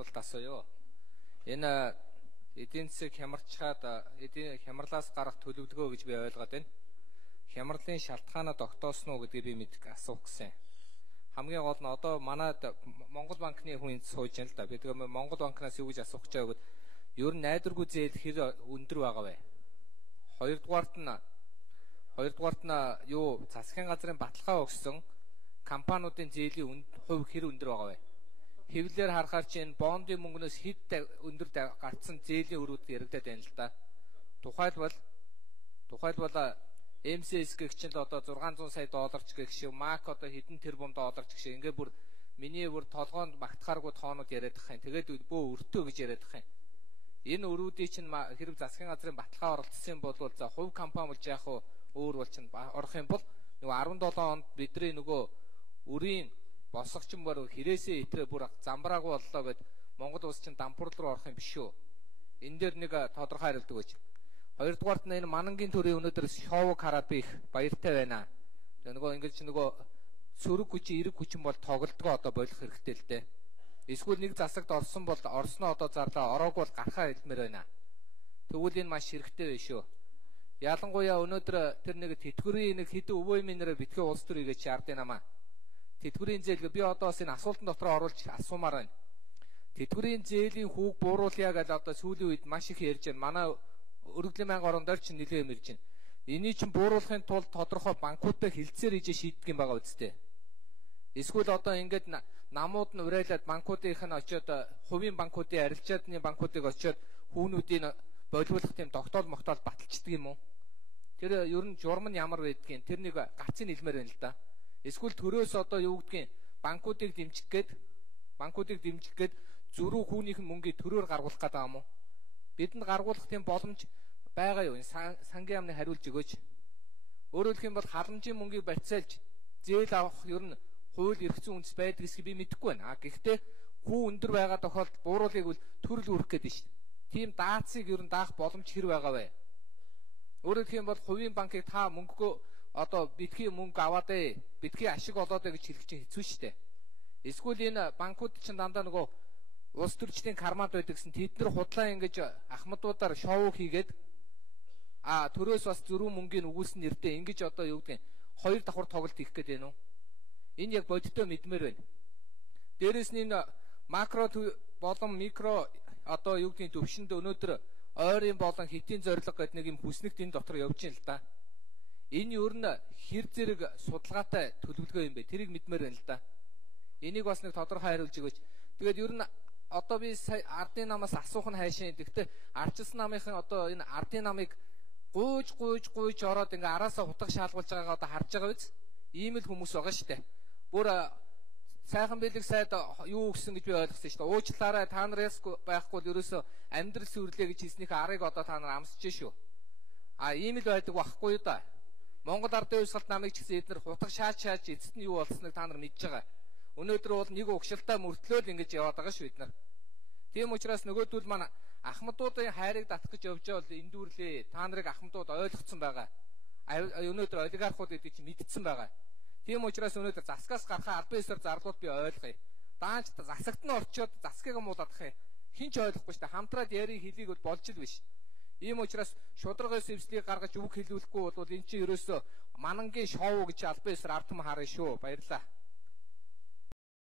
асуулт асууё. Энэ эдийн засаг хямарчаад хямралаас гарах төлөвлөгөө гэж би ойлгоод байна. Хямралын шалтгаанаа тогтоосон уу гэдгийг би мэдэх асуух гэсэн. Хамгийн гол нь одоо манайд Монгол банкны хүн сууж байна л да. Би тэгээ Монгол банкнаас юу гэж асуух гэж байгааг ер нь найдваргүй зээл хэр өндөр байгаа вэ? Хоёрдугаарт нь юу засгийн газрын баталгаа өгсөн компаниудын зээлийн хувь хэр өндөр байгаа вэ? Хэвлэлээр харахаар чинь бондын мөнгнөөс хэд өндөр гарцсан зээлийн өрүүд яригдаад байна л да. Тухайлбал MCS гэх чинь л одоо 600 сая долларч гэх шиг, МАК одоо хэдэн тэрбум долларч гэх шиг ингээ бүр миний бүр толгоонд магтахааргүй тоонууд яриад их юм. Тэгээд бөө өртөө гэж яриад их юм. Энэ өрүүдийн чинь хэрэг засгийн газрын баталгаа оролцсон бол за хувь компани болж яах вэ? Өөр бол чинь орох юм бол нөгөө 17 онд бидний нөгөө үрийн босгочин бүр хэрээсээ итрээ бүр замбраагүй боллоо гэд Монгол улс чинь дампуурл руу орох юм биш үү? Энэ дээр нэг тодорхой хариулт өгөөч. Хоёрдугаарт нь энэ манангийн төрийн өнөөдөр шоуг хараад би их баяртай байна. Нөгөө ингэж нөгөө сөрөг хүчин, эрэг хүчин бол тоглодгоо одоо болох хэрэгтэй л дээ. Эсвэл нэг засагт орсон бол орсноо одоо зарлаа, ороогүй бол гарахаа хэлмээр байна. Тэгвэл энэ маш хэрэгтэй байна шүү. Ялангуяа өнөөдөр тэр нэг тэтгэврийн нэг хэдэн өвөө минерээр битгий улс төр игээ чардын намаа. Тэтгэврийн зээл би одоо бас энэ асуултан дотор оруулж асуумаар байна. Тэтгэврийн зээлийн хүүг бууруулъя гэж одоо сүүлийн үед маш их ярьж байна. Манай өргөдлийн байнгын орон дээр чинь нэлээд юм ярьж байна. Энийг чинь бууруулахын тулд тодорхой банкуудтай хилцээр хийж шийддэг юм байгаа үстэй. Эсвэл одоо ингээд намууд нь урайлаад банкуудынх нь очиод хувийн банкуудын арилжаадны банкуудыг очиод хүүнүүдийн болиулах тийм тогтоол могтоол баталчдаг юм уу? Тэр ер нь журам нь ямар байдгийг тэр нэг гацыг хэлмээр байна л да. Эсвэл төрөөс одоо юу гэдгийг банкуудыг дэмжих гээд зөрүү хүүнийхэн мөнгийг төрөөр гаргуулах гэдэг юм уу? Бидэнд гаргуулах тийм боломж байгаа юу? Сангийн яамны хариулж өгөөч. Өөрөөр хэлэх юм бол халамжийн мөнгийг барьцаалж зээл авах ер нь хууль эрх зүйн үндэс байдаг эсэхийг би мэдэхгүй байна. Гэхдээ хүү өндөр байгаа тохиолдолд бууруулыг бол төрөл үүрэх гэдэг шүү дээ. Тийм даацыг ер нь даах боломж хэр байгаа вэ? Өөрөөр хэлэх юм бол хувийн банкыг та мөнгөө одоо битгий мөнгө аваад битгий ашиг олоод гэж хэлэх чинь хэцүү шүү дээ. Эсвэл энэ банкуд чинь дандаа нөгөө улс төрчдийн кармад байдаг гэсэн тэд нар худлаа ингэж ахмадуудаар шоу хийгээд төрөөс бас зөрүү мөнгөний өгүүлсэн нэртэй ингэж одоо юу гэдгийг хоёр давхар тоглолт хийх гээд байна уу? Энэ яг бодиттой мэдмээр байна. Дээрээс нь энэ макро болон микро одоо юу гэдгийг төвшөнд өнөөдөр ойрын болон хэтийн зорилго гэдэг нэг юм хүснэгт энэ дотор явж байна л да. Энэ ер нь хэр зэрэг судалгаатай төлөвлөгөө юм бэ? Тэрийг мэдмээр байна л да. Энийг бас нэг тодорхой хариулж өгөөч. Тэгээд ер нь одоо би сая ардын намаас асуух нь хайшин. Гэхдээ ардчилсан намынхан одоо энэ ардын намыг гуйж ороод ингээ араасаа хутга шаалгуулж байгаагаа одоо харж байгаа биз? Ийм л хүмүүс байгаа шүү дээ. Бүр сайхан бэлэг сайд юу өгсөн гэж би ойлгосон шүү дээ. Уучлаарай та нараас байхгүй л ерөөсөө амьдрал сүрлээ гэж хэлснийхээ арыг одоо та нар амсаж шүү. Ийм л байдаг байхгүй юу да. Монгол ардын хувьсгалт намыг ч гэсэн эдгээр хутга шааж эцэст нь юу болсныг та нар мэдж байгаа. Өнөөдөр бол нэг угшилтаа мөртлөө л ингэж яваад байгаа шүү бид нар. Тийм учраас нөгөөдөл маань ахмадуудын хайрыг татах гэж явж байгаа бол эндүүрлээ. Та нарыг ахмадууд ойлгоцсон байгаа. Өнөөдөр олигархууд гэдэг чинь мэдсэн байгаа. Тийм учраас өнөөдөр засгаас гарахаа албан ёсоор зарлуул би ойлгоё. Даанч засагт нь орчоод засгийг муулах юм. Хин ч ойлгохгүй шүү дээ. Хамтраад яри хэлийг бол болж л биш. Ийм учраас шударгаас эвслийг гаргаж үг хэлүүлэхгүй бол энэ чинь ерөөсөө манангийн шоу гэж албан ёсоор ард түмэн харна шүү. Баярлалаа.